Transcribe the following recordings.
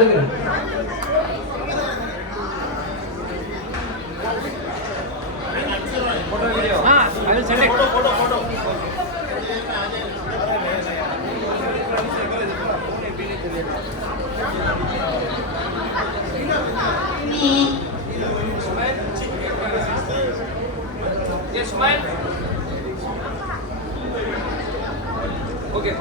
I will send it. Yes, smile. Okay.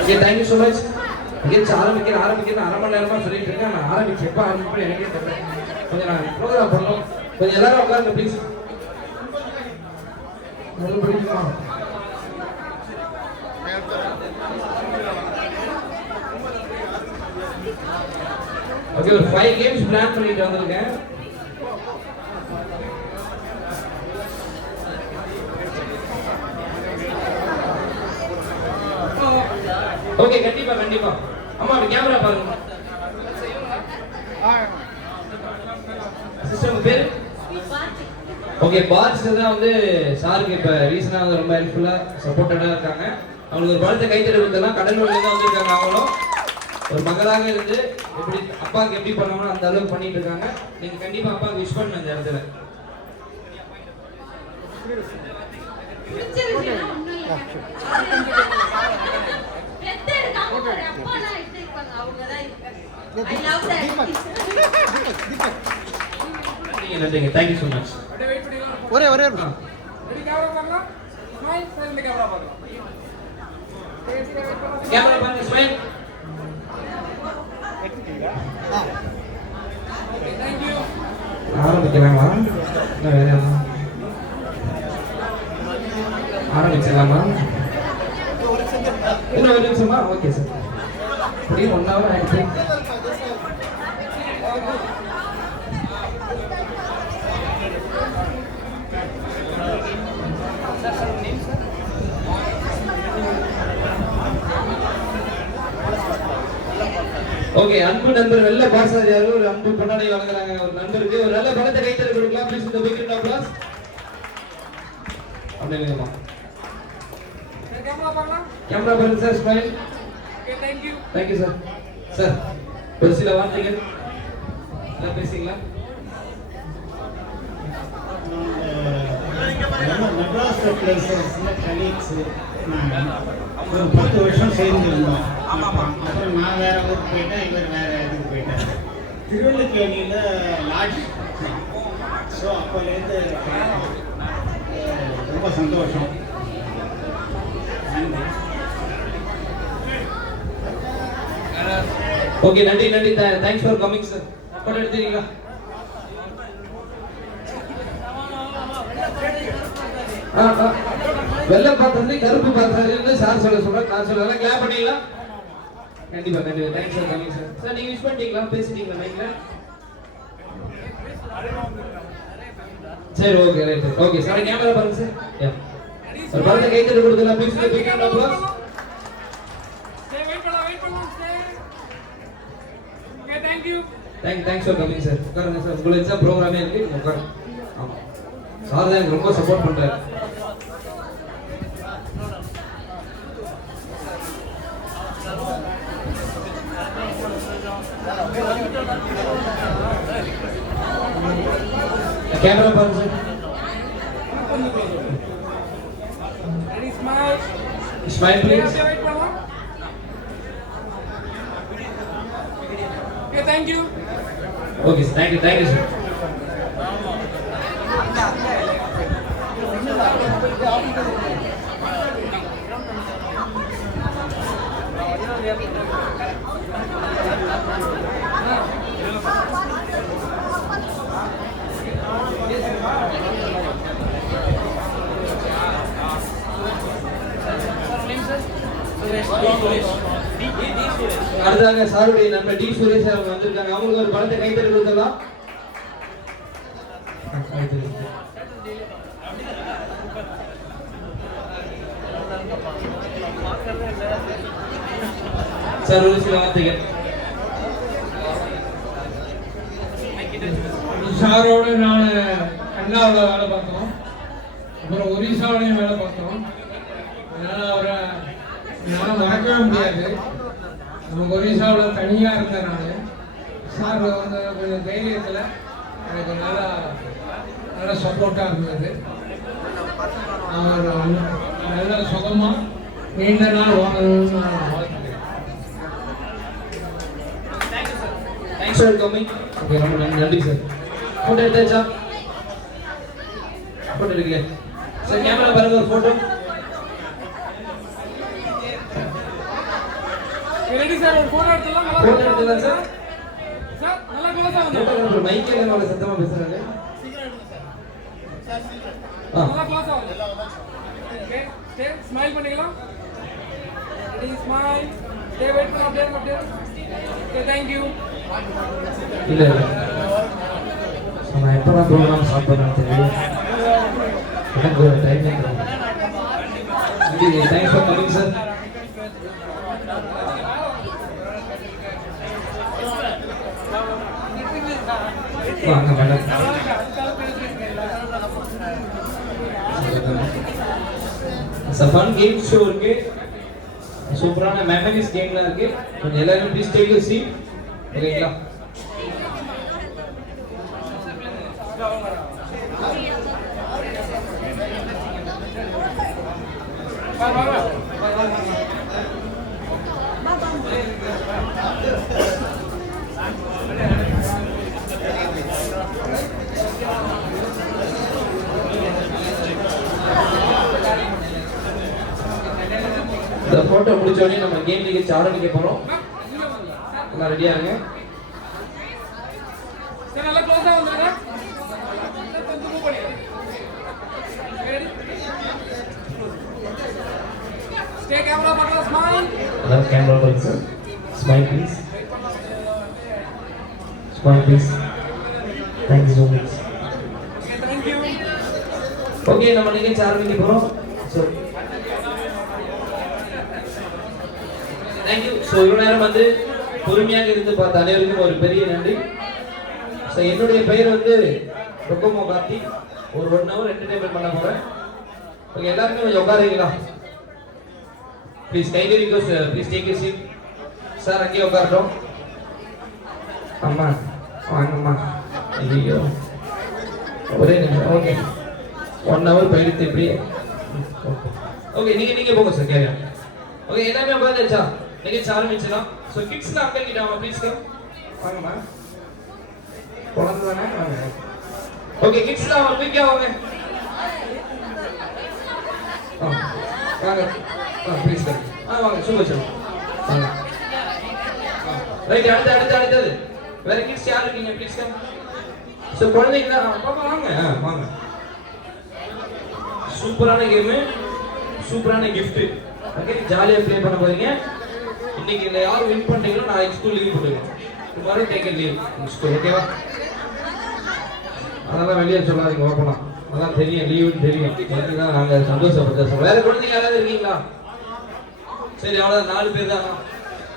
Okay, thank you so much. Again, ஆரம்பிக்கிறேன் அரை மணி நேரமா சொல்லிட்டு இருக்கேன். நான் ஆரம்பிச்சு எப்ப ஆரம்பிப்பேன் எனக்கே தெரியல. கொஞ்சம் நான் ப்ரோக்ராம் பண்ணணும். கொஞ்சம் எல்லாரும் உட்காருங்க ப்ளீஸ். ஓகே, ஒரு 5 கேம்ஸ் பிளான் பண்ணிட்டு வந்திருக்கேன். ஓகே, கண்டிப்பா அம்மா கேமரா பாருங்க. சிஸ்டம் பேர் ஓகே, பாட்ஸ் தான் வந்து சாருக்கு இப்ப ரீசனா ரொம்ப ஹெல்ப்ஃபுல்லா சப்போர்ட்டடா இருக்காங்க. அவங்களுக்கு ஒரு பலத்தை கைத்தறி கொடுத்தலாம். கடலூர்ல இருந்து வந்திருக்காங்க. அவங்களும் ஒரு மகளாக இருந்து எப்படி அப்பாவுக்கு எப்படி பண்ணணும் அந்த அளவுக்கு பண்ணிட்டு இருக்காங்க. நீங்க கண்டிப்பா அப்பாவுக்கு விஷ் பண்ணணும் இந்த இடத்துல. நன்றிங்க, தேங்க்யூ ஸோ மச். ஒரே கேமரா பாருங்க, ஸ்மைல். ஆரம்பிக்கலாமா? ஆரம்பிச்சலாமா? இன்னும் ஒரு நிமிஷமா? Okay sir. இப்படி 1 hour ஆயிடுச்சு. ஓகே, அன்பு நண்பர் வெள்ள பாசாரியார் ஒரு அன்பு பொன்னாடை வழங்குறாங்க. ஒரு நண்பருக்கு ஒரு நல்ல பலத்தை கைத்தறி கொடுக்கலாம். ப்ளீஸ் இந்த பிக் ரவுண்ட் ஆஃப் அப்ளாஸ். அப்படிங்கம்மா. கேமரா பாருங்க sir, smile. Okay, thank you sir. Sir, ஒரு சில வார்த்தைகள் எல்லாம் பேசிங்களா? மெட்ராஸ் பிளேசஸ்ல கலீக்ஸ் ஒரு 10 வருஷம் சேர்ந்துருந்தோம். அப்புறம் நான் வேற ஊருக்கு போயிட்டேன், இவர் வேற இதுக்கு போயிட்டார். திருவள்ளுக்கேணியில் லாட்ஜ். ஸோ அப்போலேருந்து ரொம்ப சந்தோஷம். ஓகே, நன்றி. Thanks for coming sir. Photo எடுத்துறீங்களா? வெள்ளை பாத்திரம் கருப்பு பாத்திரம் சார் சொல்றேன். நான் சொல்றேன். கிளாப் பண்ணீங்களா? கண்டிப்பா. Thanks sir coming sir. Sir நீங்க விஷ் பண்ணிட்டீங்களா? பேசிட்டீங்களா மைக்ல? சரி, okay, right. Okay sir, camera பாருங்க சார். யா சார், பலத்தை கைத்தறி கொடுக்கலாம். Please big round of applause. Thanks for coming sir. உட்காருங்க சார். உங்களுக்கு எக்ஸாம் ப்ரோக்ராமே இருக்கு, நீங்க உட்காருங்க. ஆமா, சார் தான் எனக்கு ரொம்ப சப்போர்ட் பண்றாரு. கேமரா பாருங்க sir. Smile please. Okay, thank you. Okay, thank you sir. அடுத்ததாக சாருடைய நம்ம டி சுரேஷ் அவங்க வந்திருக்காங்க. அவங்களுக்கு ஒரு பலத்தை கைத்தறி கொடுக்கலாம். சார், ஒரு சில வார்த்தைகள். சாரோட நான் அண்ணாவில் வேலை பார்த்தோம், அப்புறம் ஒரிசாவிலையும் வேலை பார்த்தோம். அதனால் அவரை நான் மறக்கவே முடியாது. நம்ம ஒரிசாவில் தனியாக இருந்தேன் நான். சார் வந்து கொஞ்சம் தைரியத்தில் எனக்கு நல்ல சப்போர்ட்டாக இருந்தது. அவர் நல்ல சுகமாக நீண்ட நாள் வாழணும்னு நான் வாழ்த்துக்கிறேன். Thanks for coming. ஓகே, ரொம்ப நன்றி சார். ஃபோட்டோ எடுத்தாச்சா? ஃபோட்டோ எடுக்கல சார். கேமரா பாருங்க, ஒரு ஃபோட்டோ. ரெடி சார், ஒரு போட்டோ எடுத்துலாம். ஃபோட்டோ எடுத்துலாம் சார். சார் நல்லா க்ளோஸா வந்து ஒரு மைக் எல்லாம் சத்தமா பேசுறாங்க. நல்லா க்ளோஸா வந்து. ஓகே, ஸ்டே ஸ்மைல் பண்ணிக்கலாம். Ready smile. ஸ்டே வெயிட் பண்ணு, அப்படியே அப்படியே. Okay, thank you. இல்ல நான் எப்போ ப்ரோக்ராம் ஸ்டார்ட் பண்ணேன்னு தெரியல. எனக்கு ஒரு டைம் இல்லை. Thanks for coming sir. வாங்க மேடம். ஃபன் கேம் ஷோ இருக்கு. சூப்பரான மெமரிஸ் கேம்லாம் இருக்கு. கொஞ்சம் எல்லாரும் ப்ளீஸ் டேக் யூ சீட். ஓகேங்களா? இந்த போட்டோ முடிச்ச உடனே நம்ம கேம் நிகழ்ச்சி ஆரம்பிக்க போறோம். எல்லாம் ரெடியா இருங்க. சார் நல்லா க்ளோஸா வந்துருங்க. கொஞ்சம் மூவ் பண்ணி. ரெடி. ஸ்டே கேமரா பார்க்கலாம். Smile. Hello, camera rolling, sir. Smile, please. Smile, please. Thank you so much. Okay, thank you. Okay, நம்ம நிகழ்ச்சி ஆரம்பிக்க போறோம். So, thank you. So, இவ்வளவு நேரம் வந்து பொறுமையாக இருந்து பார்த்த அனைவருக்கும் ஒரு பெரிய நன்றி. ஸோ என்னுடைய பெயர் வந்து ரொக்கமோ கார்த்தி. ஒரு 1 hour என்டர்டைன்மெண்ட் பண்ண போறேன். ஓகே, எல்லாருமே கொஞ்சம் உட்காருங்களா? Please kindly request, please take you seat. Sir அங்கேயே உட்காரட்டும். அம்மா வாங்கம்மா. ஐயோ, ஒரே நிமிஷம். ஓகே, 1 hour போயிடுத்து இப்படியே. ஓகே, நீங்க போங்க சார். கேட்க ஓகே, எல்லாமே உட்காந்துச்சா? நிகழ்ச்சி ஆரம்பிச்சிடலாம். ஸோ கிட்ஸ்லாம் அங்கே கிட்ட வாங்க ப்ளீஸ். வாங்கம்மா, குழந்தை தானே. வாங்க. ஓகே, கிட்ஸ்லாம் வாங்க, குயிக்கா வாங்க. வாங்க ப்ளீஸ். வாங்க, சூப்பர் சார். வாங்க. ரைட், அடுத்தது வேற கிட்ஸ் யார் இருக்கீங்க ப்ளீஸ்? ஸோ குழந்தைங்களா பாப்பா வாங்க. வாங்க. சூப்பரான கேமு, சூப்பரான கிஃப்ட். ஓகே, ஜாலியாக ப்ளே பண்ண போறீங்க. இன்னைக்கு இல்லை யார் வின் பண்ணுறீங்களோ நான் ஸ்கூல் லீவ் போட்டுருவேன். Tomorrow take a leave school. ஓகேவா? அதெல்லாம் வெளியே சொல்லாதீங்க, ஓப்பனாக. அதான் தெரியும், லீவுன்னு தெரியும். எனக்கு தான் நாங்கள் சந்தோஷப்பட்டோம். வேற குழந்தைங்க யாராவது இருக்கீங்களா? சரி, அவ்வளோ 4 பேர் தான்.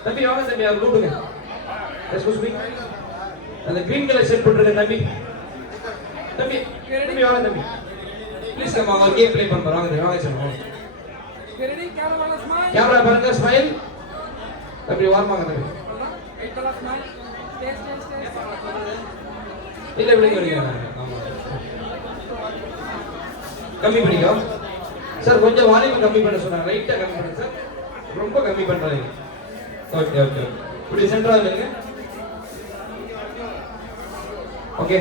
தம்பி வாங்க தம்பி, அவர் கூப்பிடுங்க. எக்ஸ்கூஸ் மீ, அந்த கிரீன் கலர் ஷர்ட் போட்டுருக்க தம்பி. தம்பி தம்பி வாங்க தம்பி, ப்ளீஸ் கம். அவங்க கேம் ப்ளே பண்ணுறோம். வாங்க தம்பி, வாங்க சொல்லுங்க. ரெடி. Camera smile. கேமரா பாருங்க, ஸ்மைல். தம்பி வார்மாங்க தம்பி. வெயிட் பண்ணலாம். ஸ்மைல். ஸ்டே. இல்ல விடுங்க விடுங்க. ஆமா, கம்மி பண்ணிக்கோ சார். கொஞ்சம் வால்யூம் கம்மி பண்ண சொன்னாங்க. லைட்டா கம்மி பண்ணுங்க சார். ரொம்ப கம்மி பண்றாங்க. ஓகே ஓகே, இப்படி சென்டரா இருங்க. ஓகே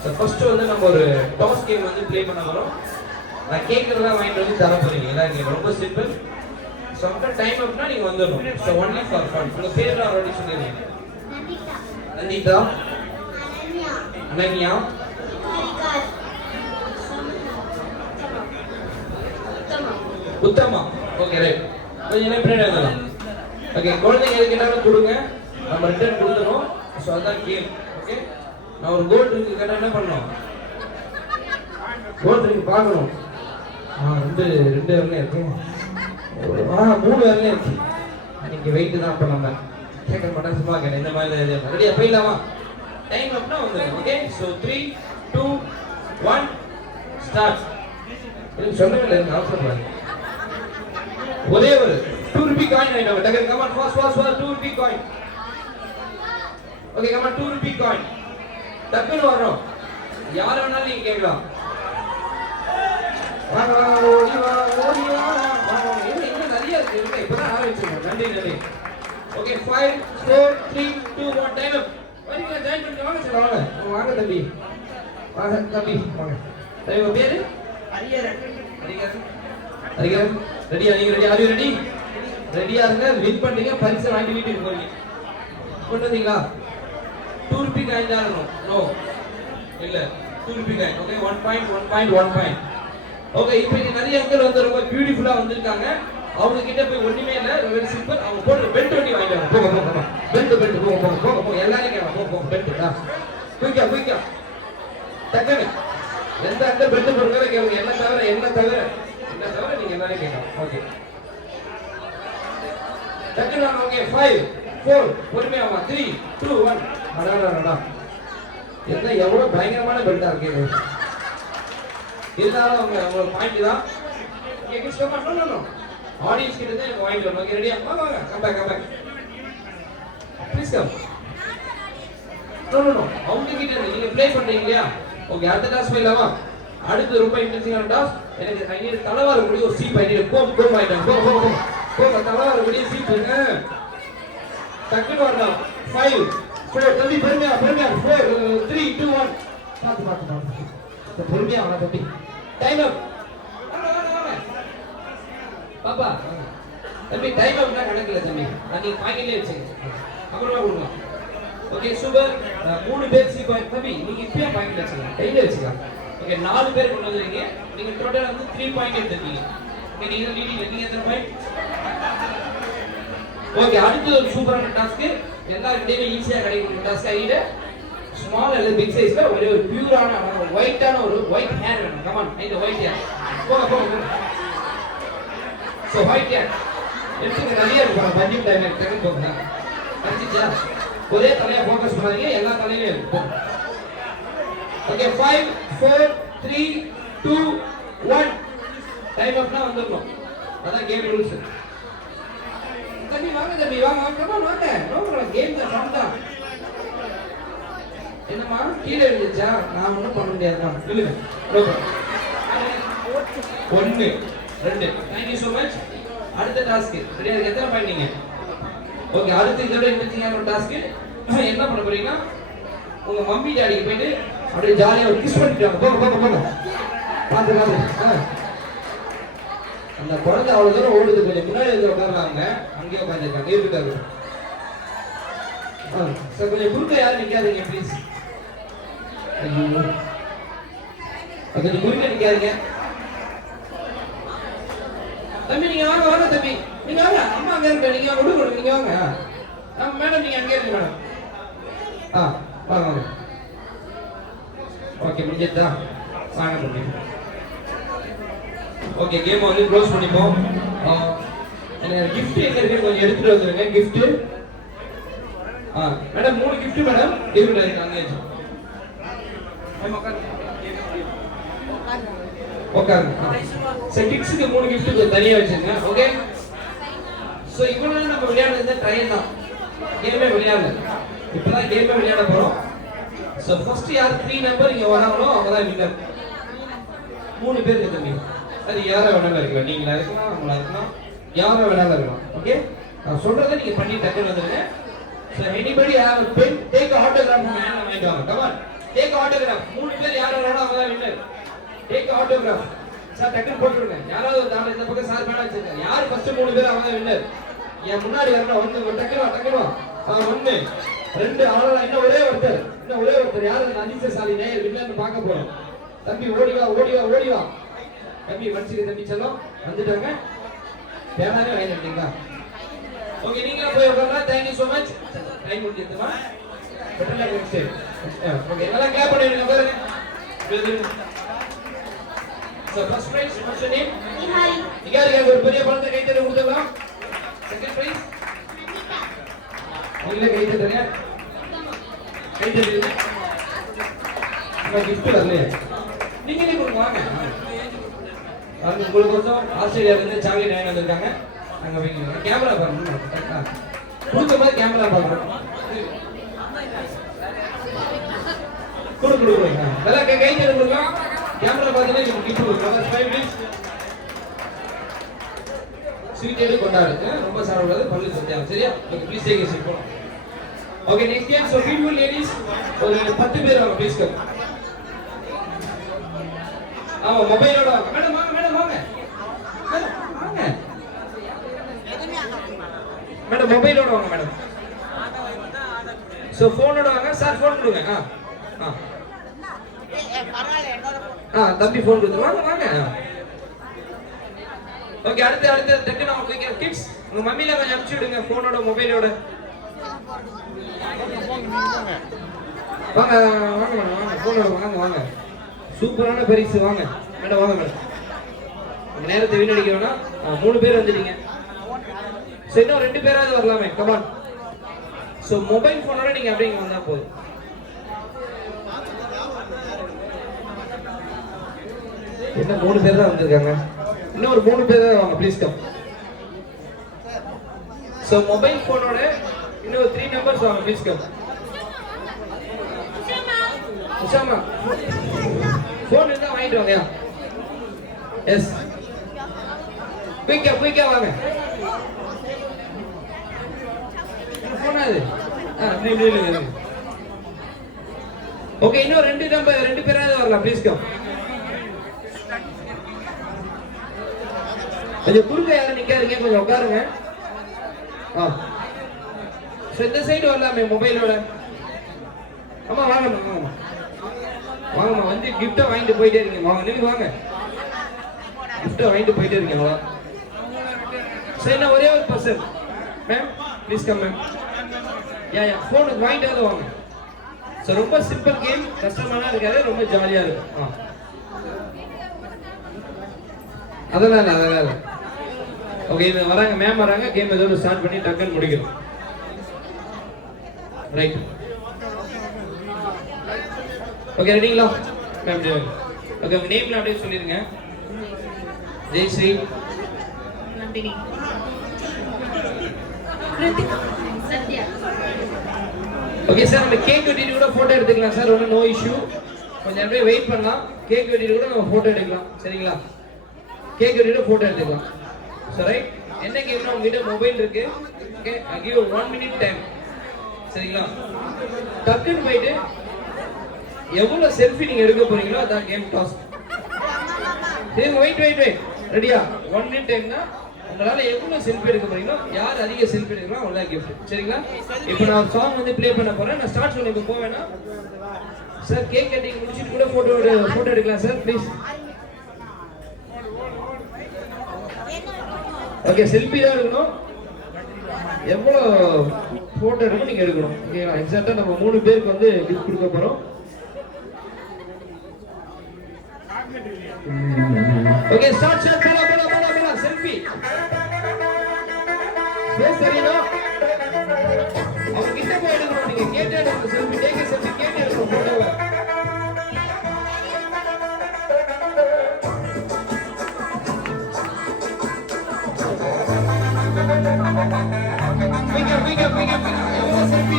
சார், ஃபர்ஸ்ட் வந்து நம்ம ஒரு டாஸ் கேம் வந்து ப்ளே பண்ண போறோம். நான் கேக்குறதெல்லாம் வாங்கிட்டு வந்து தர போறீங்க. எல்லாம் ரொம்ப சிம்பிள். ஸோ ஆஃப்டர் டைம் அப்படின்னா நீங்க வந்துடணும். So only for fun. உங்க பேர் ஆல்ரெடி சொல்லிருக்கீங்க. நந்திதா, அனன்யா, உத்தமா. Okay right. கொஞ்சம் என்ன பின்னாடி வந்துடலாம். ஓகே, குழந்தைங்க எதுக்கு கேட்டாலும் கொடுங்க, நம்ம ரிட்டர்ன் கொடுத்துரும். ஸோ அதுதான் கேம். ஓகே, நான் ஒரு கோல்டு இருக்கு கேட்டால் என்ன பண்ணணும்? கோல்டு இருக்கு பார்க்கணும். ரெண்டு வரலையும் இருக்கு. 3 வரலையும் இருக்கு. இன்னைக்கு வெயிட் தான். அப்போ நம்ம கேட்க மாட்டேன், சும்மா கேட்டேன். இந்த மாதிரி ரெடியா போயிடலாமா? டைம் அப்படின்னா வந்துடும். Okay, so 3, 2, 1 start. சொல்லவே இல்லை, அவசரப்படாது. ஒரே ஒரு 2 rupee coin right now. Take it. Come on, fast. 2 rupee coin. Okay, come on, 2 rupee coin. டக்குன்னு வரோம். யார வேணாலும் நீங்க கேட்கலாம். வாங்க ஓடி வா. இன்னும் நிறைய இருக்கு. இப்பதான் ஆரம்பிச்சிருக்கோம். நன்றி. Okay, 5 4 3 2 1 டைம் அப். வரீங்க ஜாயின் பண்ணிட்டு வாங்க சார் வாங்க. வாங்க தம்பி. வாங்க. தம்பி உங்க பேரு? ஹரிஹரன். ரெடியா நீங்க ரெடி? ரெடியா இருங்க. வின் பண்ணீங்க. பரிசு வாங்கி வீட்டுக்கு போறீங்க. கொண்டு வந்தீங்களா? 2 rupee coin தான் இருக்கணும். நோ. இல்ல. 2 rupee coin. Okay, 1 point. Okay, இப்போ இங்க நிறைய அங்கிள் வந்து ரொம்ப பியூட்டிஃபுல்லா வந்திருக்காங்க. அவங்க கிட்ட போய் ஒண்ணுமே இல்ல. Very simple. அவங்க போடுற பெல்ட் ஒண்ணி வாங்கிடுவாங்க. போங்க. பெல்ட் போங்க. எல்லாரும் கேட்கலாம். போங்க பெல்ட்டா. குயிக்கா. டக்குனு. எந்த அங்கிள் பெல்ட் போடுறத கேளுங்க. என்ன தவிர நீங்க எல்லாரும் கேட்கலாம். ஓகே. டக்குனு வாங்க. ஓகே 5 4 பொறுமையாமா 3 2 1 அடடடடா என்ன எவ்வளவு பயங்கரமான பெல்ட்டா இருக்கு இருந்தாலும் அவங்க பாயிண்ட் தான் கேக்குஸ் கம் நோ ஆடியன்ஸ் கிட்ட தான் எனக்கு வாங்கிட்டு வரணும் ஓகே ரெடியா வாங்க come back please come no அவங்க கிட்ட நீங்க ப்ளே பண்றீங்க இல்லையா ஓகே அடுத்த டாஸ்க் போயிடலாமா அடுத்து ரொம்ப இன்ட்ரெஸ்டிங்கான டாஸ்க் எனக்கு ஐ நீட் தலவார கூடிய ஒரு சீப் ஐ நீட் கோம் வாங்கிட்டேன் கோ தலவார கூடிய சீப் டக்குனு வரலாம் 5 4 தம்பி பொறுமையா 4 3 2 1 பாத்து பொறுமையா வாங்க தம்பி டைம் அப் வாங்க பாப்பா தம்பி டைம் அப்னா கணக்கில்லை தம்பி நீங்க பாக்கெட்லயே வச்சுங்க அப்புறமா கொடுங்க ஓகே சூப்பர் 3 பேர் சி பாயிண்ட் தம்பி நீங்க இப்பயே பாக்கெட்ல வச்சுங்க கையில வச்சுக்கலாம் ஓகே 4 பேர் கொண்டு வந்தீங்க நீங்க டோட்டல் வந்து 3 பாயிண்ட் எடுத்துட்டீங்க ஓகே நீங்க லீடிங்ல நீங்க எத்தனை பாயிண்ட் ஓகே அடுத்து ஒரு சூப்பரான டாஸ்க் எல்லாருக்கிட்டயும் ஈஸியா கிடைக்கும் டாஸ்க் ஐடியா ஸ்மால் அல்லது பிக் சைஸ்ல ஒரு பியூரான ஒயிட்டான ஒரு ஒயிட் ஹேர் வேணும் கம் ஆன் இந்த ஒயிட் ஹேர் போங்க சோ ஒயிட் ஹேர் எடுத்து நிறைய இருக்கு பட்ஜெட் டைம் டக்கு போங்க அடிச்சா ஒரே தலைய ஃபோக்கஸ் பண்ணாதீங்க எல்லா தலையிலயும் இருக்கு ஓகே 5 4 3 2 1 டைம் அப்னா வந்துறோம் அதான் கேம் ரூல்ஸ் தம்பி வாங்க கமான் வாங்க நோங்கற கேம் தான் ஃபன் தான் என்னமா கீழ விழுந்துச்சா நான் ஒண்ணும் பண்ண முடியாதுடா விழுங்க robo 1 2 thank you so much அடுத்த டாஸ்க் ரெடியா இருக்கு எத்தனை பாயிண்ட் நீங்க ஓகே அடுத்து இதோட இன்ட்ரெஸ்டிங்கான ஒரு டாஸ்க் என்ன பண்ண போறீங்கன்னா உங்க மம்மி டாடிக்கு போயிட்டு அப்படியே ஜாலியா ஒரு கிஸ் பண்ணிட்டு வாங்க போங்க பாத்து அந்த குழந்தை அவ்வளவு தூரம் ஓடுது கொஞ்சம் முன்னாடி வந்து உட்கார்றாங்க அங்கேயே உட்காந்துருக்காங்க இருக்காரு சார் கொஞ்சம் குறுக்க யாரும் நிக்காதீங்க ப்ளீஸ் கொஞ்சம் குறுக்க நிக்காதீங்க தம்பி நீங்க வாங்க தம்பி நீங்க வாங்க அம்மா அங்க இருக்க நீங்க விடுங்க நீங்க வாங்க மேடம் நீங்க அங்கே இருங்க மேடம் வாங்க ஓகே முடிஞ்சதா வாங்க தம்பி ஓகே கேம் வந்து க்ளோஸ் பண்ணிப்போம் எனக்கு gift எங்க இருக்கு கொஞ்சம் எடுத்துட்டு வந்துருங்க gift மேடம் 3 gift மேடம் டேபிள்ல இருக்கு அங்க வெச்சு உட்காருங்க சரி கிட்ஸ்க்கு 3 gift தனியா வச்சிருங்க ஓகே சோ இவ்வளவு நம்ம விளையாடுறது ட்ரையல் தான் கேமே விளையாடல இப்பதான் கேமே விளையாட போறோம் சோ ஃபர்ஸ்ட் யார் 3 நம்பர் இங்க வராங்களோ அவங்க தான் வின்னர் 3 பேர் தம்பி அது யாரா வேணாலும் இருக்கலாம் நீங்களா இருக்கலாம் அவங்களா இருக்கலாம் யாரா வேணாலும் இருக்கலாம் ஓகே நான் சொல்றதை நீங்க பண்ணி டக்குன்னு வந்துருங்க so anybody have a pen take a autograph from hand வாங்கிட்டு வாங்க come on take a autograph 3 பேர் யாரா வேணாலும் அவங்க தான் winner take a autograph sir டக்குன்னு போட்டுருங்க யாராவது ஒரு ஆளு இந்த பக்கம் சார் மேல வச்சிருங்க யார் ஃபர்ஸ்ட் 3 பேர் அவங்க தான் வின்னர் ஏன் முன்னாடி வரணும் வந்து டக்குனு 1 2 ஆளா இன்னும் ஒரே ஒருத்தர் யாரு அதிர்ஷ்டசாலி நேயர் வின்னர்னு பார்க்க போறோம் தம்பி ஓடி வா தம்பி மனுஷங்க தம்பி செல்லம் வந்துட்டாங்க பேனாவே வாங்கிட்டீங்களா ஓகே நீங்க போய் உட்கார்ந்தா thank you so much time முடிஞ்சிடுமா பெட்டர்ல நெக்ஸ்ட் ஓகே நல்லா கிளாப் பண்ணுங்க பாருங்க so first prize what's your name Nihari Nihari ஒரு பெரிய பணத்தை கை தட்டி கொடுத்துடலாம் செகண்ட் பிரைஸ் நீங்களே கை தட்டுங்க கை தட்டுங்க கிஃப்ட் வரலையே நீங்களே கொடுங்க வாங்க உங்களுக்கு கொஞ்சம் ஆஸ்திரேலியால இருந்து சாக்லேட் வாங்கி வந்திருக்காங்க அங்கே வைங்க கேமரா பாருங்க கொடுத்த மாதிரி கேமரா பார்க்கணும் கொடு நல்லா கை கொடுக்கலாம் கேமரா பார்த்தீங்கன்னா கிஃப்ட் கொடுக்கலாம் 5 மினிட்ஸ் ஸ்வீட் எடுத்து கொண்டாடுங்க ரொம்ப சாப்பிடாது பல்லு செஞ்சாங்க சரியா ஓகே ப்ளீஸ் டேக் சீட் போலாம் okay next game so beautiful ladies ஒரு 10 பேர் வாங்க ப்ளீஸ் கம் ஆமா மொபைலோட மேடம் வாங்க மேடம் மொபைலோட வாங்க மேடம் சோ போனோட வாங்க சார் போன் கொடுங்க தம்பி போன் கொடுத்து வாங்க ஓகே அடுத்து டக்கு நம்ம குயிக்கா கிட்ஸ் உங்க மம்மில கொஞ்சம் அனுப்பிச்சு விடுங்க போனோட மொபைலோட வாங்க மேடம் போனோட வாங்க சூப்பரான பரிசு வாங்க மேடம் உங்க நேரத்தை வீணடிக்க வேணாம் 3 பேர் வந்துட்டீங்க சோ இன்னும் 2 பேராவது வரலாமே கமான் சோ மொபைல் போனோட நீங்க அப்படிங்க வந்தா போதும் என்ன 3 பேர் தான் வந்திருக்காங்க இன்னும் ஒரு 3 பேர் தான் வாங்க ப்ளீஸ் கம் சோ மொபைல் போனோட இன்னும் 3 மெம்பர்ஸ் வாங்க ப்ளீஸ் கம் உஷாமா போன் இருந்தா வாங்கிட்டு வாங்க எஸ் குயிக்கா வாங்க போன் அது ஓகே இன்னும் 2 பேராவது வரலாம் ப்ளீஸ் கம் கொஞ்சம் குறுக்க யாரும் நிக்காதீங்க கொஞ்சம் உட்காருங்க இந்த சைடு வரலாமே மொபைலோட ஆமா வாங்கம்மா வந்து கிஃப்ட்டை வாங்கிட்டு போயிட்டே இருக்கீங்க வாங்க கிஃப்ட்டை வாங்கிட்டு போயிட்டே இருக்கீங்க அவ்வளோ சரி ஒரே ஒரு person ma'am please come ma'am ஃபோனுக்கு வாங்கிட்டு வாங்க ஸோ ரொம்ப சிம்பிள் கேம் கஷ்டமான இருக்காது ரொம்ப ஜாலியாக இருக்கும் அதெல்லாம் ஓகே இது வராங்க மேம் வராங்க கேம் ஏதோ ஸ்டார்ட் பண்ணி டக்குன்னு முடிக்கணும் ரைட் ஓகே ரெடிங்களா மேம் ஓகே உங்க நேம்ல அப்படியே சொல்லிருங்க ஜெயஸ்ரீ நந்தினி ஓகே சார் நம்ம கேக் வெட்டிட்டு கூட போட்டோ எடுத்துக்கலாம் சார் ஒன்றும் நோ இஷ்யூ கொஞ்சம் அப்படியே வெயிட் பண்ணலாம் கேக் வெட்டிட்டு கூட நம்ம போட்டோ எடுக்கலாம் சரிங்களா கேக் வெட்டிட்டு போட்டோ எடுத்துக்கலாம் ஸோ ரைட் என்ன கேம்னா உங்ககிட்ட மொபைல் இருக்கு okay I give 1 minute time சரிங்களா டக்குன்னு போயிட்டு எவ்வளோ செல்ஃபி நீங்க எடுக்க போறீங்களோ அதான் கேம் டாஸ் சரி வெயிட் ரெடியா 1 மினிட் டைம்னா உங்களால எவ்வளவு செல்ஃபி எடுக்க போறீங்களோ யார் அதிக செல்ஃபி எடுக்கிறோம் அவங்கதான் கிஃப்ட் சரிங்களா இப்போ நான் சாங் வந்து ப்ளே பண்ண போறேன் நான் ஸ்டார்ட் பண்ண இப்போ போவேனா சார் கேக் கட்டிங் முடிச்சிட்டு கூட போட்டோ எடுக்கலாம் சார் ப்ளீஸ் ஓகே செல்ஃபி தான் எடுக்கணும் எவ்வளோ போட்டோ எடுக்கணும் நீங்க எடுக்கணும் ஓகேங்களா எக்ஸாக்டா நம்ம 3 பேருக்கு வந்து கிஃப்ட் கொடுக்க போறோம் ஓகே ஸ்டார்ட் போலாம் செல்ஃபி சரியா அவங்க கிட்ட போய் எடுக்கணும் நீங்க கேட்டே எடுக்கணும் செல்ஃபி டேக் செல்ஃபி கேட்டே எடுக்கணும் போட்டோவை செல்ஃபி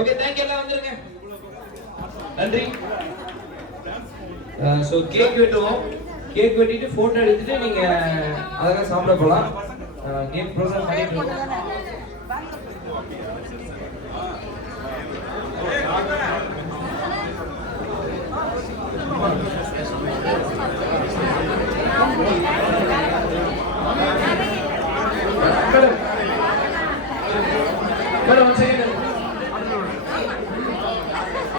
ஓகே தேங்க்யூ எல்லாம் வந்துருங்க நன்றி சோ கேக் வெட்டுவோம் கேக் வெட்டிட்டு போட்டோ எடுத்துட்டு நீங்க அழகா சாப்பிட போலாம் கேக் ப்ரோக்ராம் பண்ணிட்டு இருக்கோம் மேடம் ஓகே